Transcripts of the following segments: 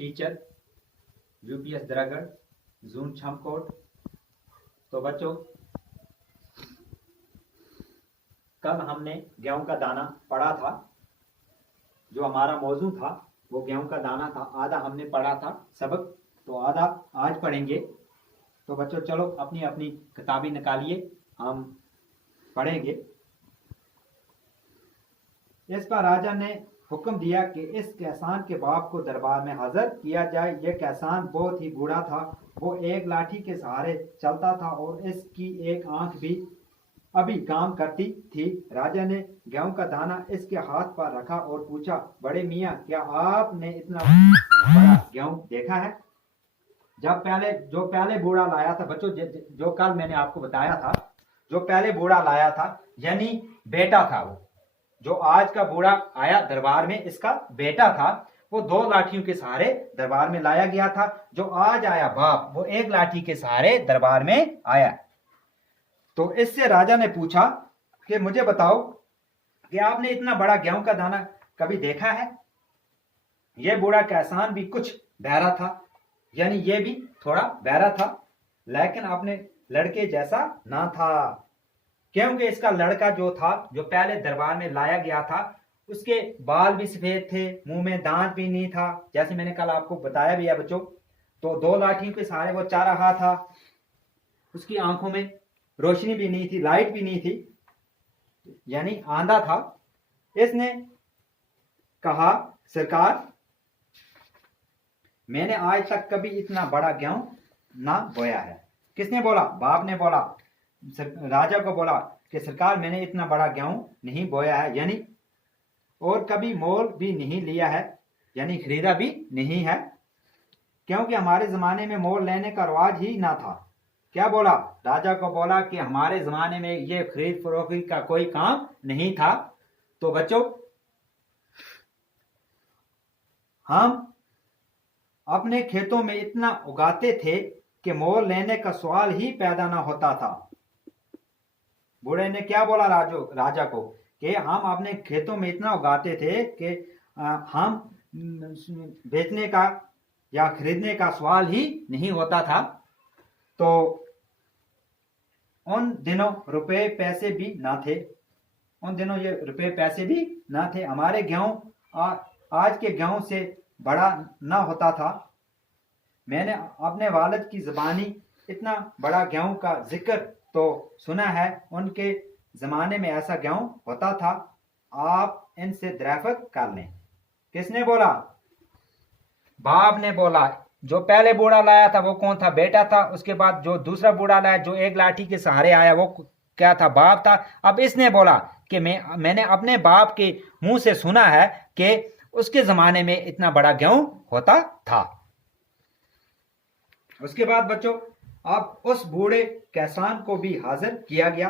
Teacher UPS दरागढ़ जून छमकोट। तो बच्चों, कल हमने गेहूं का दाना पढ़ा था। जो हमारा मौजू था वो गेहूं का दाना था। आधा हमने पढ़ा था सबक, तो आधा आज पढ़ेंगे। तो बच्चों चलो अपनी अपनी किताबें निकालिए, हम पढ़ेंगे। इस पर राजा ने हुक्म दिया कि इस कैसान के बाप को दरबार में हाजिर किया जाए। यह कैसान बहुत ही बूढ़ा था, वो एक लाठी के सहारे चलता था और इसकी एक आंख भी अभी काम करती थी। राजा ने गेहूं का दाना इसके हाथ पर रखा और पूछा, बड़े मियाँ, क्या आपने इतना बड़ा गेहूं देखा है? जो पहले बूढ़ा लाया था बच्चों, जो कल मैंने आपको बताया था, जो पहले बूढ़ा लाया था यानी बेटा था। वो जो आज का बूढ़ा आया दरबार में, इसका बेटा था। वो 2 लाठियों के सहारे दरबार में लाया गया था। जो आज आया बाप, वो 1 लाठी के सहारे दरबार में आया। तो इससे राजा ने पूछा कि मुझे बताओ कि आपने इतना बड़ा गेहूं का दाना कभी देखा है? यह बूढ़ा किसान भी कुछ बहरा था, यानी ये भी थोड़ा बहरा था, लेकिन अपने लड़के जैसा ना था। क्योंकि इसका लड़का जो था, जो पहले दरबार में लाया गया था, उसके बाल भी सफेद थे, मुंह में दांत भी नहीं था, जैसे मैंने कल आपको बताया भी है बच्चों। तो 2 लाठियों के सहारे वो चल रहा था। उसकी आंखों में रोशनी भी नहीं थी, लाइट भी नहीं थी, यानी आंधा था। इसने कहा, सरकार, मैंने आज तक कभी इतना बड़ा गेहूं ना बोया है। किसने बोला? बाप ने बोला, राजा को बोला कि सरकार, मैंने इतना बड़ा गेहूं नहीं बोया है, यानी और कभी मोल भी नहीं लिया है, यानी खरीदा भी नहीं है, क्योंकि हमारे जमाने में मोल लेने का रवाज ही ना था। क्या बोला? राजा को बोला कि हमारे जमाने में ये खरीद फरोख्त का कोई काम नहीं था। तो बच्चों, हम अपने खेतों में इतना उगाते थे कि मोल लेने का सवाल ही पैदा ना होता था। बूढ़े ने क्या बोला राजा को कि हम अपने खेतों में इतना उगाते थे कि हम बेचने का या खरीदने का सवाल ही नहीं होता था। तो उन दिनों रुपए पैसे भी ना थे, उन दिनों ये रुपए पैसे भी ना थे। हमारे गेहूं आज के गेहूं से बड़ा ना होता था। मैंने अपने वालिद की ज़बानी इतना बड़ा गेहूं का जिक्र तो सुना है, उनके जमाने में ऐसा गेहूं होता था। आप इनसे दराफत कर लें। किसने बोला? बाप ने बोला। जो पहले बूढ़ा लाया था वो कौन था? बेटा था। उसके बाद जो दूसरा बूढ़ा लाया, जो 1 लाठी के सहारे आया, वो क्या था? बाप था। अब इसने बोला कि मैंने अपने बाप के मुंह से सुना है कि उसके जमाने में इतना बड़ा गेहूं होता था। उसके बाद बच्चों, अब उस बूढ़े किसान को भी हाजिर किया गया।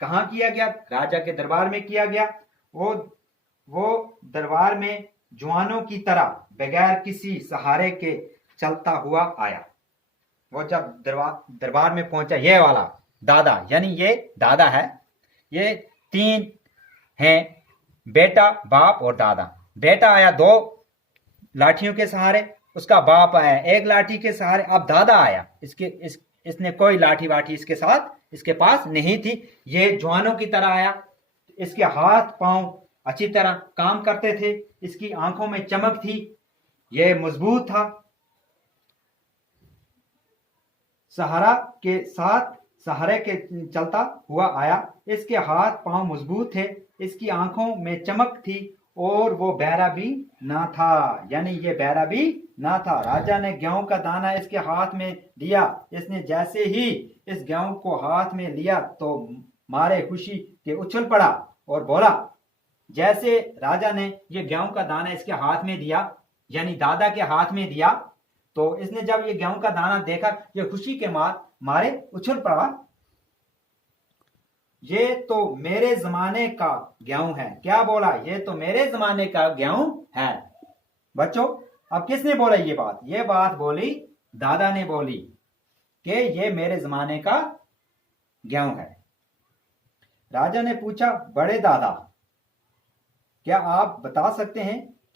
कहां किया गया? राजा के दरबार में किया गया। वो दरबार में जवानों की तरह बगैर किसी सहारे के चलता हुआ आया। वो जब दरबार में पहुंचा, ये वाला दादा, यानी ये दादा है, ये 3 हैं, बेटा, बाप और दादा। बेटा आया 2 लाठियों के सहारे, उसका बाप आया 1 लाठी के सहारे। अब दादा आया, इसने कोई लाठी वाठी इसके पास नहीं थी। ये जवानों की तरह आया, इसके हाथ पांव अच्छी तरह काम करते थे, इसकी आंखों में चमक थी, ये मजबूत था। सहारे के चलता हुआ आया। इसके हाथ पांव मजबूत थे, इसकी आंखों में चमक थी और वो बहरा भी ना था, यानी ये बहरा भी ना था। राजा ने गेहूं का दाना इसके हाथ में दिया। इसने जैसे ही इस गेहूं को हाथ में लिया तो मारे खुशी के उछल पड़ा और बोला। जैसे राजा ने ये गेहूं का दाना इसके हाथ में दिया, यानी दादा के हाथ में दिया, तो इसने जब ये गेहूं का दाना देखा, ये खुशी के मारे उछल पड़ा। ये तो मेरे जमाने का गेहूं है। क्या बोला? ये तो मेरे जमाने का गेहूं है। बच्चों, अब किसने बोला ये बात? ये बात बोली दादा ने बोली कि ये मेरे जमाने का गेहूं है। राजा ने पूछा, बड़े दादा, क्या आप बता सकते हैं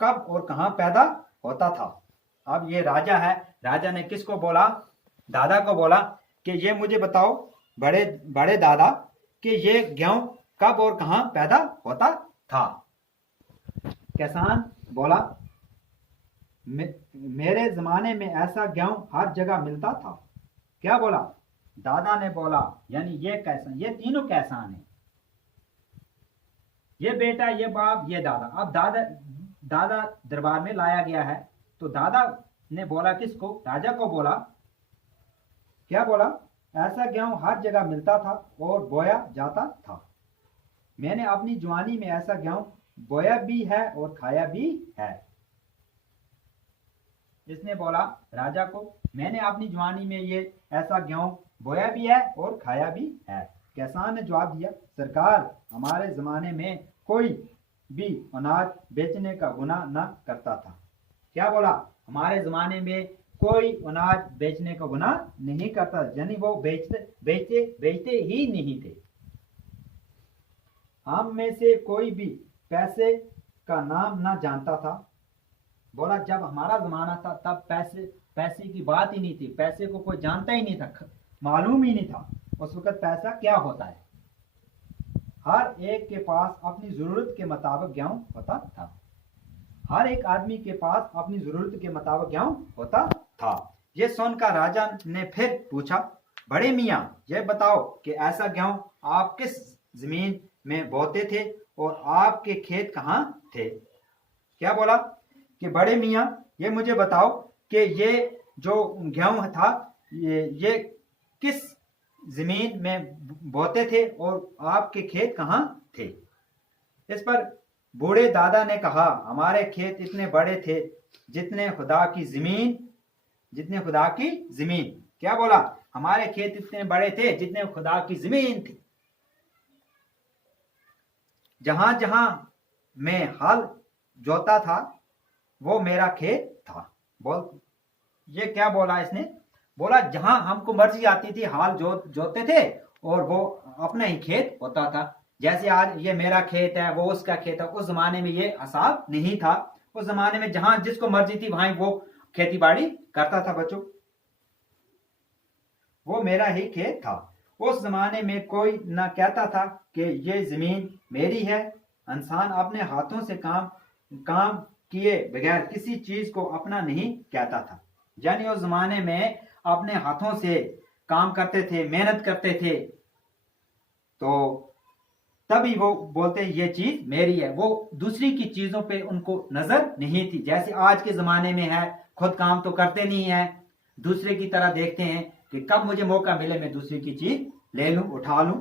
कब और कहां पैदा होता था। अब ये राजा है, राजा ने किसको बोला, दादा को बोला कि ये मुझे बताओ बड़े बड़े दादा कि ये गेहूं कब और कहां पैदा होता था। किसान बोला मेरे जमाने में ऐसा गेहूं हर जगह मिलता था। क्या बोला, दादा ने बोला, यानी ये कैसान, ये तीनों कैसान है, ये बेटा, ये बाप, ये दादा। अब दादा दरबार में लाया गया है, तो दादा ने बोला किसको, राजा को बोला, क्या बोला, ऐसा गेहूं हर जगह मिलता था और बोया जाता था। मैंने अपनी जवानी में ऐसा गेहूं बोया भी है और खाया भी है। इसने बोला राजा को, मैंने अपनी जवानी में ये ऐसा गेहूं बोया भी है और खाया भी है। किसान ने जवाब दिया, सरकार हमारे जमाने में कोई भी अनाज बेचने का गुनाह न करता था। क्या बोला, हमारे जमाने में कोई अनाज बेचने का गुनाह नहीं करता, यानी वो बेचते ही नहीं थे। हम में से कोई भी पैसे का नाम न जानता था। बोला जब हमारा जमाना था तब पैसे की बात ही नहीं थी, पैसे को कोई जानता ही नहीं था, मालूम ही नहीं था उस वक्त पैसा क्या होता है। हर एक के पास अपनी जरूरत के मुताबिक गेहूं होता था। हर एक आदमी के पास अपनी जरूरत के मुताबिक गेहूं होता था। ये सुनकर राजा ने फिर पूछा, बड़े मियाँ ये बताओ कि ऐसा गेहूं आप किस जमीन में बोते थे और आपके खेत कहाँ थे। क्या बोला कि बड़े मियाँ ये मुझे बताओ कि ये जो गेहूं था ये किस जमीन में बोते थे और आपके खेत कहाँ थे। इस पर बूढ़े दादा ने कहा, हमारे खेत इतने बड़े थे जितने खुदा की जमीन। क्या बोला, हमारे खेत इतने बड़े थे जितने खुदा की जमीन थी। जहां जहां मैं हल जोता था वो मेरा खेत था। बोल ये क्या बोला इसने, बोला जहां हमको मर्जी आती थी हाल जोते थे और वो अपना ही खेत होता था। जैसे आज ये मेरा खेत है वो उसका खेत है, उस जमाने में ये हिसाब नहीं था। उस जमाने में जहां जिसको मर्जी थी वहां वो खेती बाड़ी करता था बच्चों, वो मेरा ही खेत था। उस जमाने में कोई ना कहता था कि ये जमीन मेरी है। इंसान अपने हाथों से काम किए बगैर किसी चीज को अपना नहीं कहता था। यानी उस जमाने में अपने हाथों से काम करते थे, मेहनत करते थे, तो तभी वो बोलते ये चीज मेरी है। वो दूसरी की चीजों पे उनको नजर नहीं थी। जैसे आज के जमाने में है, खुद काम तो करते नहीं है, दूसरे की तरह देखते हैं कि कब मुझे मौका मिले मैं दूसरे की चीज ले लूं, उठा लूं।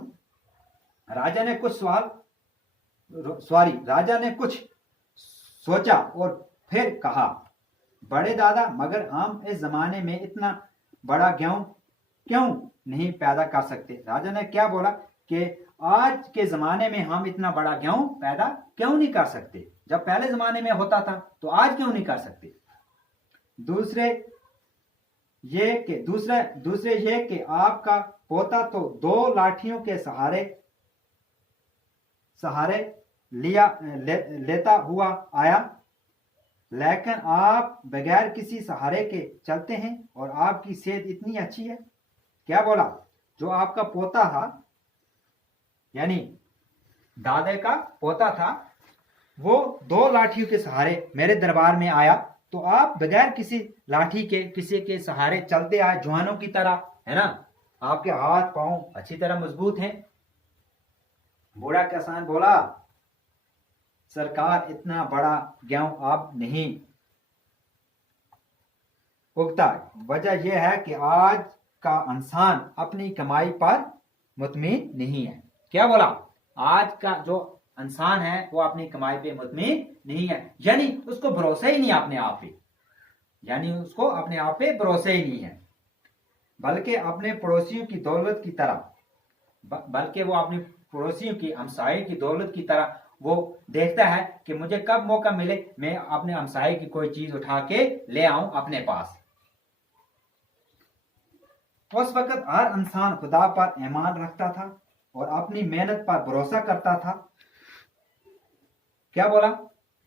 राजा ने कुछ सोचा और फिर कहा, बड़े दादा मगर हम इस जमाने में इतना बड़ा गेहूं क्यों नहीं पैदा कर सकते। राजा ने क्या बोला कि आज के जमाने में हम इतना बड़ा गेहूं पैदा क्यों नहीं कर सकते, जब पहले जमाने में होता था तो आज क्यों नहीं कर सकते। दूसरे ये कि आपका पोता तो 2 लाठियों के सहारे लेता हुआ आया, लेकिन आप बगैर किसी सहारे के चलते हैं और आपकी सेहत इतनी अच्छी है। क्या बोला, जो आपका पोता था यानी दादे का पोता था, वो 2 लाठियों के सहारे मेरे दरबार में आया, तो आप बगैर किसी लाठी के किसी के सहारे चलते आए, जवानों की तरह, है ना, आपके हाथ पांव अच्छी तरह मजबूत हैं। बूढ़ा किसान बोला, सरकार इतना बड़ा गेहूं आप नहीं उगता। वजह यह है कि आज का इंसान अपनी कमाई पर मुतमिन नहीं है। क्या बोला, आज का जो इंसान है वो अपनी कमाई पे मुतमिन नहीं है, यानी उसको भरोसा ही नहीं अपने आप पे, यानी उसको अपने आप पे भरोसा ही नहीं है, बल्कि अपने पड़ोसियों की दौलत की तरह, बल्कि वो अपने पड़ोसियों की हमसाये की दौलत की तरह वो देखता है कि मुझे कब मौका मिले मैं अपने हमसाये की कोई चीज उठा के ले आऊं अपने पास। उस वक्त हर इंसान खुदा पर ईमान रखता था और अपनी मेहनत पर भरोसा करता था। क्या बोला,